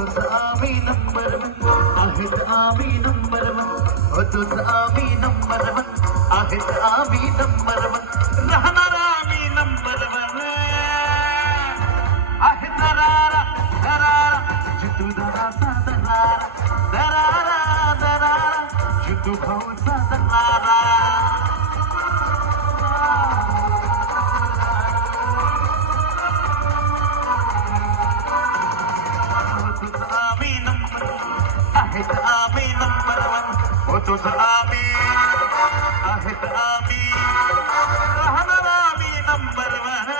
होतोच आम्ही number one, आहेत आम्ही नंबर वन, होतोच आम्ही नंबर वन, आहेत आम्ही नंबर वन, राहणार आम्ही नंबर वन. आहे दरारा दरारा जितू दराचा दरारा, दरारा दरारा जितू भाऊचा दरारा. आम्ही नंबर आहेत आम्ही नंबर वन, होतोच आम्ही आहेत आम्ही, राहणार आम्ही नंबर वन.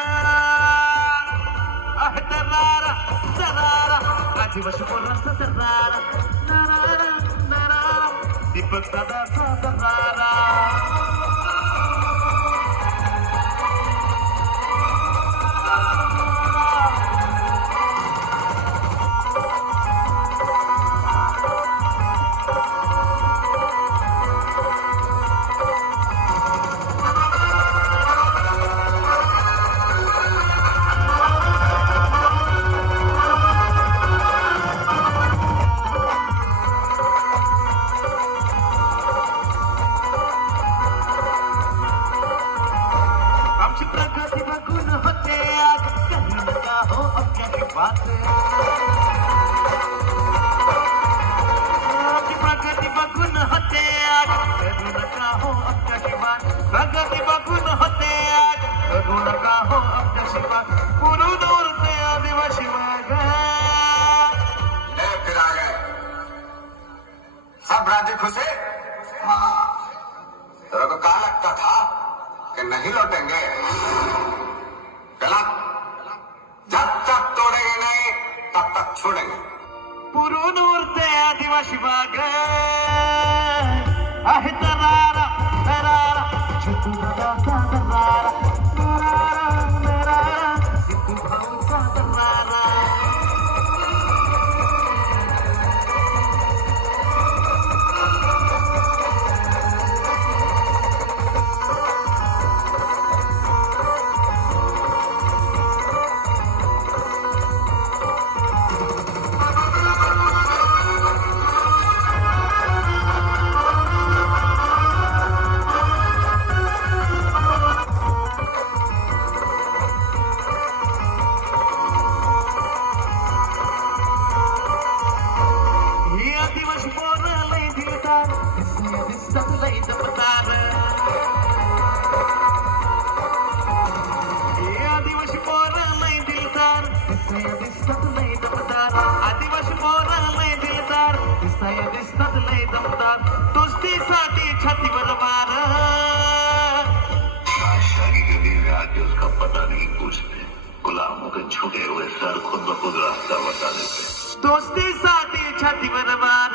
आहे दरारा दरारा आदिवासी पोरांचा दरारा, दरारा दरारा दीपक दादाचा दरारा. आमची प्रगती बघून होते आज काही नका हो अवघ्याची बात. आमची प्रगती बघून होते आज करू नका हो अवघ्याची बात. प्रगती बघून होते आज करू नका हो अवघ्याची बात. पुरून उरते आदिवासी वाघ. फिर आ गए सब राज्य खुशे. हाँ, तेरे को कहा लगता था कि नहीं लौटेंगे. गलत. जब तक तोड़ेंगे नहीं तब तक छोड़ेंगे. पुरून उरते आदिवासी वाघ. आहे दरारा दरारा जितू दादाचा दरारा, दरारा दरारा जितू भाऊचा दरारा. ही आदिवासी पोरं लय दिलदार, दिसतात लय जमदार. ही आदिवासी पोरं लय दिलदार, दिसतात लय जमदार. आदिवासी पोरं लय दिलदार, दिसतात लय जमदार. दोस्तीसाठी छातीवर वार. बादशाह की गली में आके उसका पता नहीं पूछते. गुलामों के झुके हुए सर खुद ब खुद रास्ता बता देते. दोस्तीसाठी छातीवर वार.